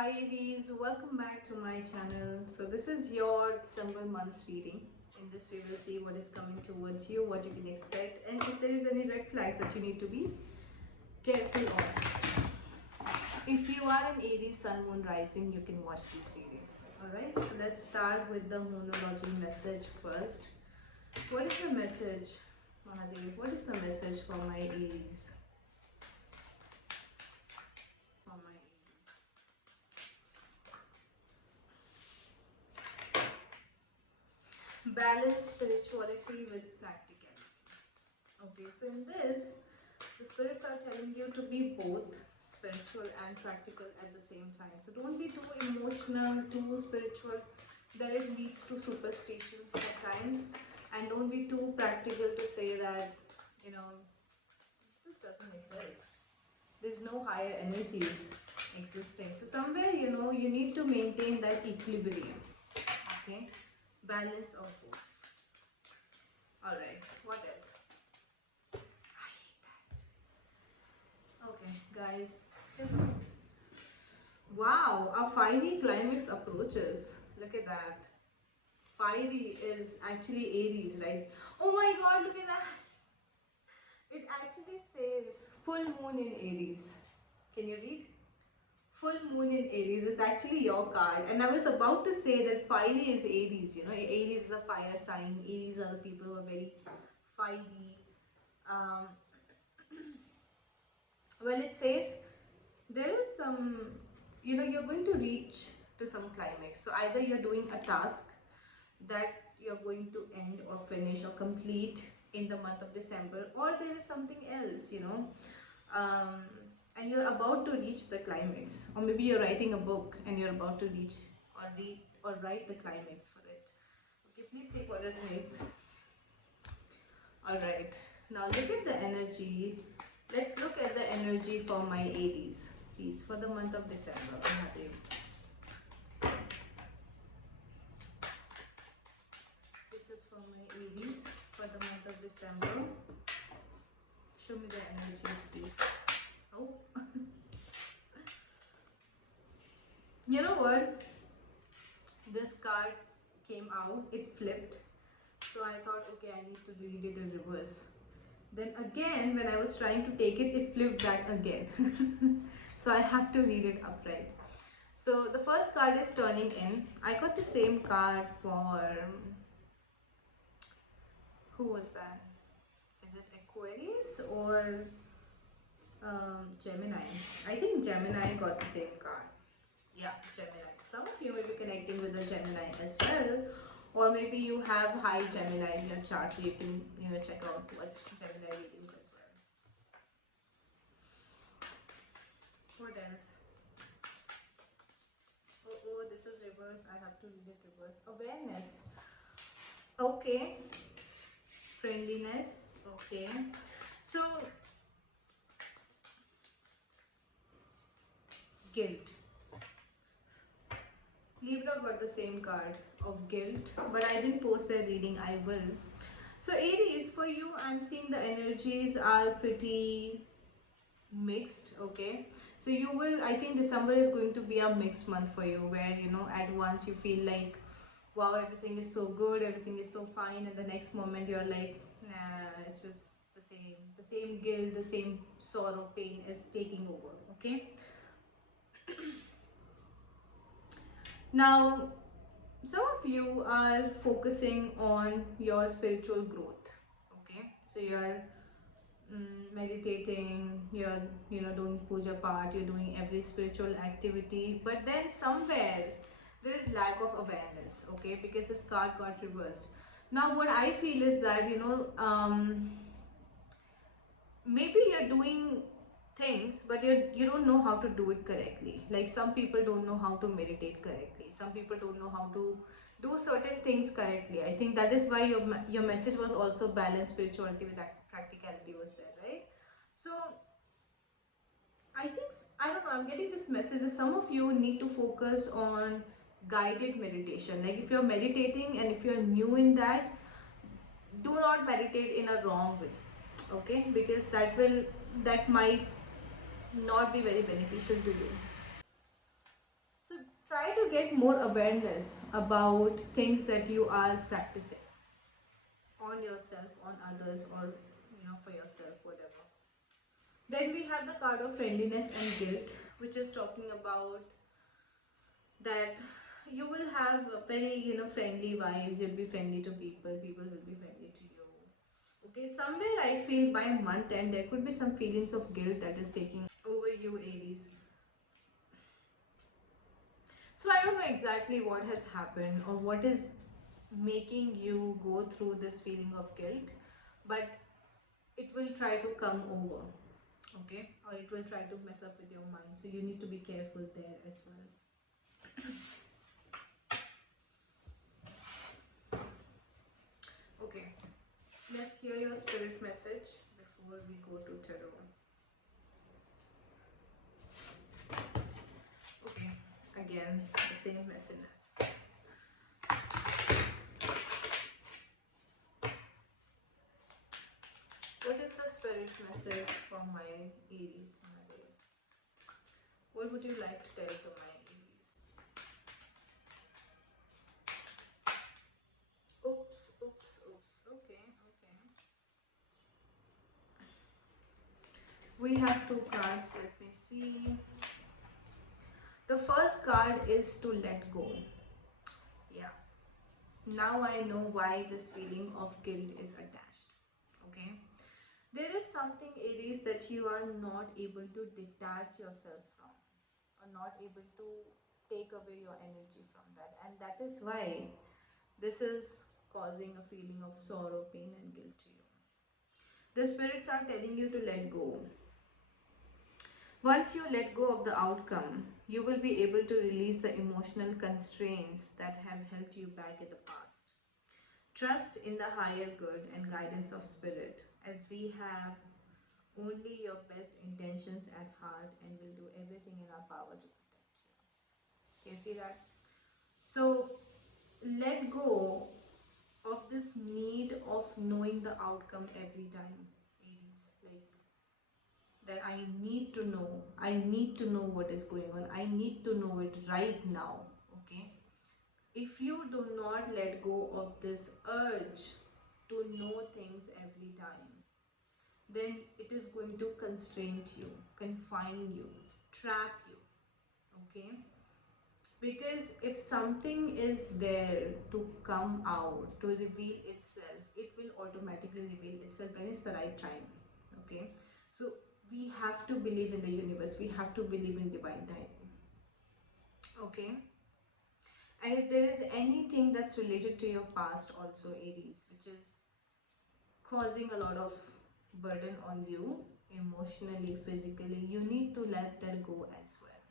Hi Aries, welcome back to my channel. So this is your December month's reading. In this we will see what is coming towards you, what you can expect, and if there is any red flags that you need to be careful of. If you are an Aries Sun Moon Rising, you can watch these readings. Alright, so let's start with the moonology message first. What is the message, Mahadev? What is the message for my Aries? For my Aries. Balance spirituality with practicality. Okay, so in this, the spirits are telling you to be both spiritual and practical at the same time. So don't be too emotional, too spiritual, that it leads to superstitions at times. And don't be too practical to say that, you know, this doesn't exist. There's no higher energies existing. So somewhere, you need to maintain that equilibrium. Okay, balance of both. Alright, what else? Okay, guys, just wow, a fiery climax approaches. Look at that. Fiery is actually Aries, right? Oh my god, look at that. It actually says full moon in Aries. Can you read? Full moon in Aries is actually your card. And I was about to say that fiery is Aries. Aries is a fire sign. Aries are the people who are very fiery. Um, well, it says there is some, you're going to reach to some climax. So either you're doing a task that you're going to end or finish or complete in the month of December, or there is something else, um, and you're about to reach the climax, or maybe you're writing a book and you're about to reach or read or write the climax for it. Okay, please take what resonates. All right, now look at the energy. Let's look at the energy for my Aries, please, for the month of December. This is for my Aries for the month of December. Show me the energies, please. Oh, you know what? This card came out, it flipped. So I thought, okay, I need to read it in reverse. Then again, when I was trying to take it, it flipped back again. So I have to read it upright. So the first card is turning in. I got the same card for, who was that? Is it Aquarius or Gemini? I think Gemini got the same card. Yeah, Gemini. Some of you may be connecting with the Gemini as well, or maybe you have high Gemini in your chart, so you can check out what Gemini readings as well. What else? Oh, this is reverse. I have to read it reverse. Awareness. Okay. Friendliness. Okay. So guilt. Libra got the same card of guilt, but I didn't post their reading. I will. So Aries, for you, I'm seeing the energies are pretty mixed. Okay, so you will, I think December is going to be a mixed month for you, where at once you feel like, wow, everything is so good, everything is so fine, and the next moment you're like, nah, it's just the same guilt, the same sorrow, pain is taking over. Okay, now some of you are focusing on your spiritual growth. Okay, so you're meditating, you're doing puja part, you're doing every spiritual activity, but then somewhere there is lack of awareness. Okay, because this card got reversed. Now what I feel is that maybe you're doing things, but you don't know how to do it correctly. Like some people don't know how to meditate correctly, some people don't know how to do certain things correctly. I think that is why your message was also balanced spirituality with practicality was there, right? So I think, I don't know, I'm getting this message that some of you need to focus on guided meditation. Like if you're meditating and if you're new in that, do not meditate in a wrong way. Okay, because that might not be very beneficial to you. to get more awareness about things that you are practicing on yourself, on others, or for yourself, whatever. Then we have the card of friendliness and guilt, which is talking about that you will have a very friendly vibes. You'll be friendly to people. People will be friendly to you. Okay, somewhere I feel by month end there could be some feelings of guilt that is taking over you, Aries. So I don't know exactly what has happened or what is making you go through this feeling of guilt, but it will try to come over, okay, or it will try to mess up with your mind, so you need to be careful there as well. Okay, let's hear your spirit message before we go to tarot. Okay, again the same messiness. What is the spirit message for my Aries mother? What would you like to tell to my Aries? Oops, oops, oops. Okay, okay. We have two cards. Let me see. The first card is to let go. Yeah. Now I know why this feeling of guilt is attached. Okay. There is something, Aries, that you are not able to detach yourself from, or not able to take away your energy from that. And that is why this is causing a feeling of sorrow, pain, and guilt to you. The spirits are telling you to let go. Once you let go of the outcome, you will be able to release the emotional constraints that have held you back in the past. Trust in the higher good and guidance of spirit, as we have only your best intentions at heart and will do everything in our power to protect you. You see that? So let go of this need of knowing the outcome every time, Aries. Like that I need to know what is going on. I need to know it right now. Okay? If you do not let go of this urge to know things every time, then it is going to constrain you, confine you, trap you. Okay? Because if something is there to come out, to reveal itself, it will automatically reveal itself when it's the right time. Okay? So we have to believe in the universe, we have to believe in divine timing. Okay? And if there is anything that's related to your past also, Aries, which is causing a lot of burden on you, emotionally, physically, you need to let that go as well.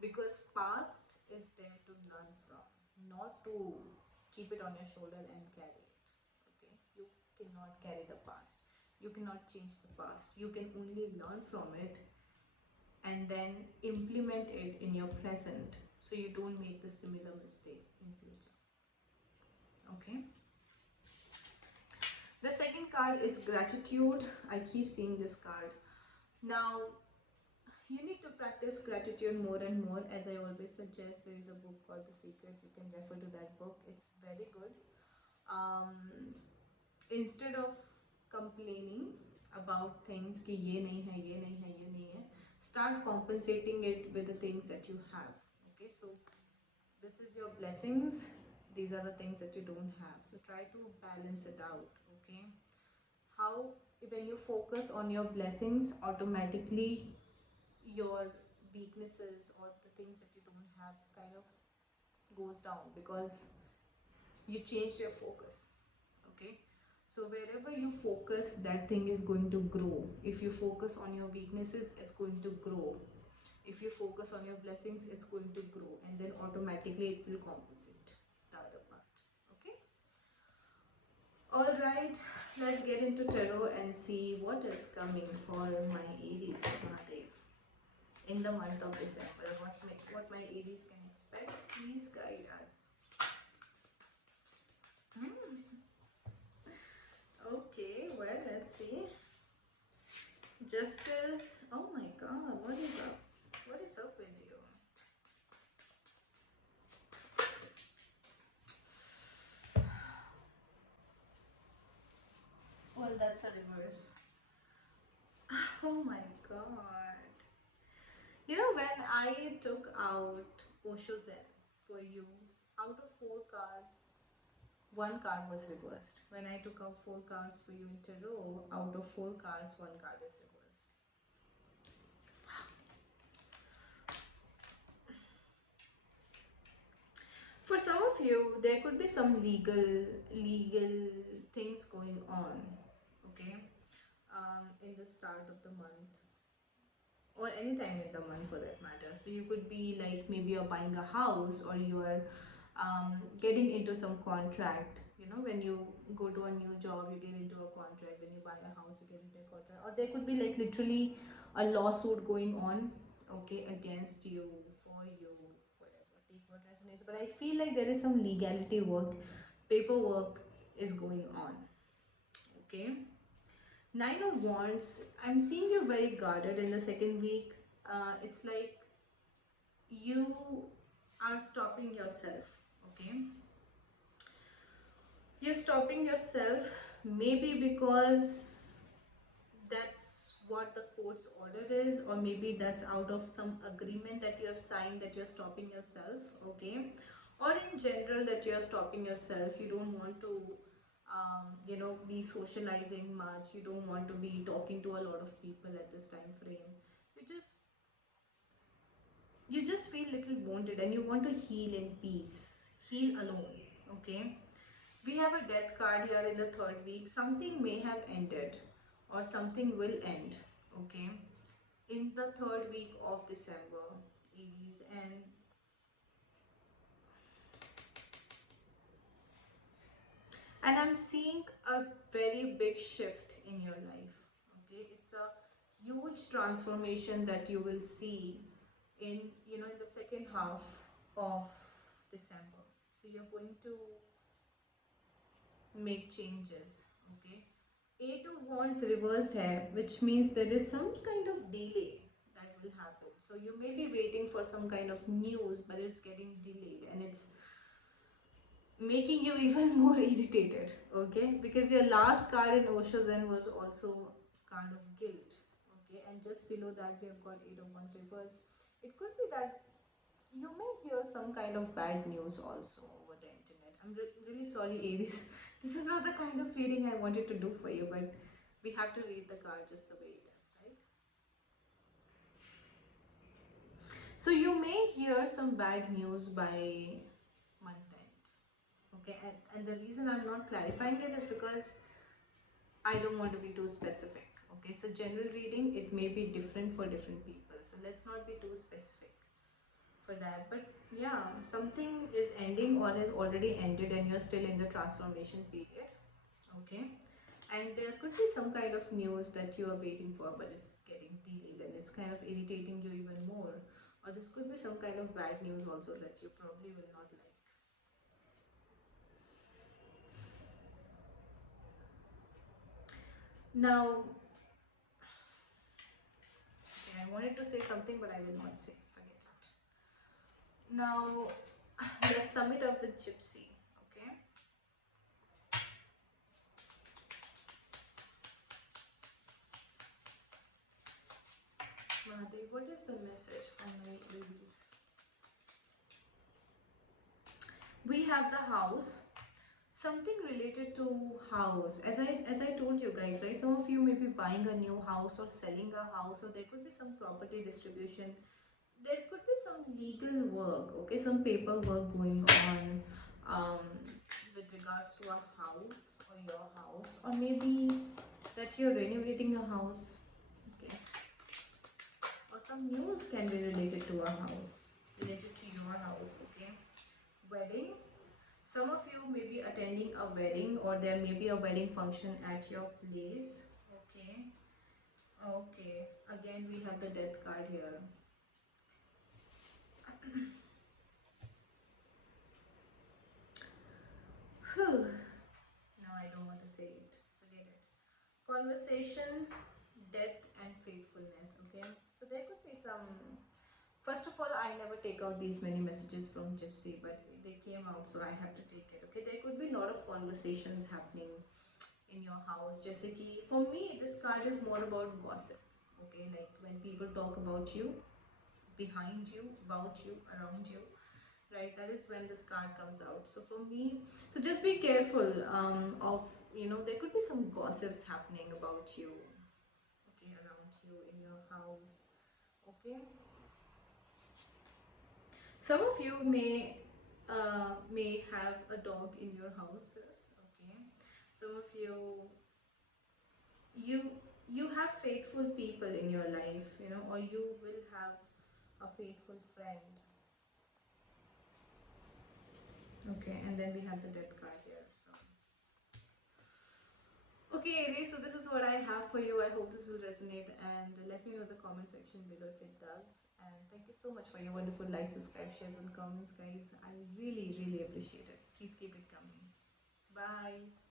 Because past is there to learn from, not to keep it on your shoulder and carry it. Okay, you cannot carry the past, you cannot change the past, you can only learn from it and then implement it in your present, so you don't make the similar mistake in future. Okay, the second card is gratitude. I keep seeing this card. Now you need to practice gratitude more and more. As I always suggest, there is a book called The Secret. You can refer to that book. It's very good. Instead of complaining about things कि ये नहीं है, ये नहीं है, ये नहीं है, start compensating it with the things that you have. Okay, so this is your blessings. These are the things that you don't have. So try to balance it out. Okay, how when you focus on your blessings, automatically your weaknesses or the things that you don't have kind of goes down, because you changed your focus. Okay, so wherever you focus, that thing is going to grow. If you focus on your weaknesses, it's going to grow. If you focus on your blessings, it's going to grow, and then automatically it will compensate the other part. Okay, all right, let's get into tarot and see what is coming for my Aries Mahadev in the month of December. What my Aries can expect. Please guide us. Okay, well, let's see. Justice. Oh my god, what is up? What is up with you? that's a reverse. Oh my god. You know, when I took out Osho Zen for you, out of four cards, one card was reversed. When I took out four cards for you in tarot, out of four cards, one card is reversed. For some of you, there could be some legal things going on, okay, in the start of the month or any time in the month for that matter. So you could be like maybe you're buying a house or you're getting into some contract. You know, when you go to a new job, you get into a contract. When you buy a house, you get into a contract. Or there could be like literally a lawsuit going on, okay, against you, for you, whatever. Take what resonates. But I feel like there is some legality work, paperwork is going on, okay. Nine of Wands, I'm seeing you very guarded in the second week. It's like you are stopping yourself, okay? You're stopping yourself maybe because that's what the court's order is, or maybe that's out of some agreement that you have signed that you're stopping yourself, okay? Or in general, that you're stopping yourself. You don't want to you know, be socializing much. You don't want to be talking to a lot of people at this time frame. You just you just feel little wounded and you want to heal in peace, heal alone, okay. We have a death card here in the third week. Something may have ended or something will end, okay, in the third week of December, Aries. And I'm seeing a very big shift in your life, okay. It's a huge transformation that you will see in, you know, in the second half of December. So you're going to make changes, okay. Eight of Wands reversed here, which means there is some kind of delay that will happen. So you may be waiting for some kind of news, but it's getting delayed and it's making you even more irritated, okay, because your last card in Osho Zen was also kind of guilt, okay, and just below that we have got Eight of Wands reverse. It could be that you may hear some kind of bad news also over the internet. I'm really sorry, Aries. This is not the kind of reading I wanted to do for you, but we have to read the card just the way it is, right? So you may hear some bad news by month end, okay? And the reason I'm not clarifying it is because I don't want to be too specific, okay? So general reading, it may be different for different people. So let's not be too specific for that. But yeah, something is ending or has already ended and you're still in the transformation period, okay. And there could be some kind of news that you are waiting for but it's getting delayed and it's kind of irritating you even more, or this could be some kind of bad news also that you probably will not like. Now, okay, I wanted to say something but I will not say, forget it. Now let's sum it up with Gypsy, okay. Mahadev, what is the message for my ladies? We have the house, something related to house. As I told you guys, right, some of you may be buying a new house or selling a house, or there could be some property distribution, there could be some legal work, okay, some paperwork going on um, with regards to a house or your house, or maybe that you're renovating a house, okay, or some news can be related to a house, related to your house, okay. Wedding, some of you may be attending a wedding or there may be a wedding function at your place, okay. Okay, again we have the death card here. Whew. No, I don't want to say it, forget it. Conversation, death and faithfulness, okay. So there could be some, first of all, I never take out these many messages from Gypsy, but they came out so I have to take it, okay. There could be a lot of conversations happening in your house. Jesse ki, for me, this card is more about gossip. Okay, like when people talk about you, behind you, about you, around you, right? That is when this card comes out. So for me, so just be careful of, there could be some gossips happening about you, okay, around you, in your house, okay. Some of you may have a dog in your houses, okay. Some of you you have faithful people in your life, or you will have a faithful friend, okay. And then we have the death card here. So okay, Aries, so this is what I have for you. I hope this will resonate, and let me know in the comment section below if it does. And thank you so much for your wonderful likes, subscribe, shares, and comments, guys. I really, really appreciate it. Please keep it coming. Bye.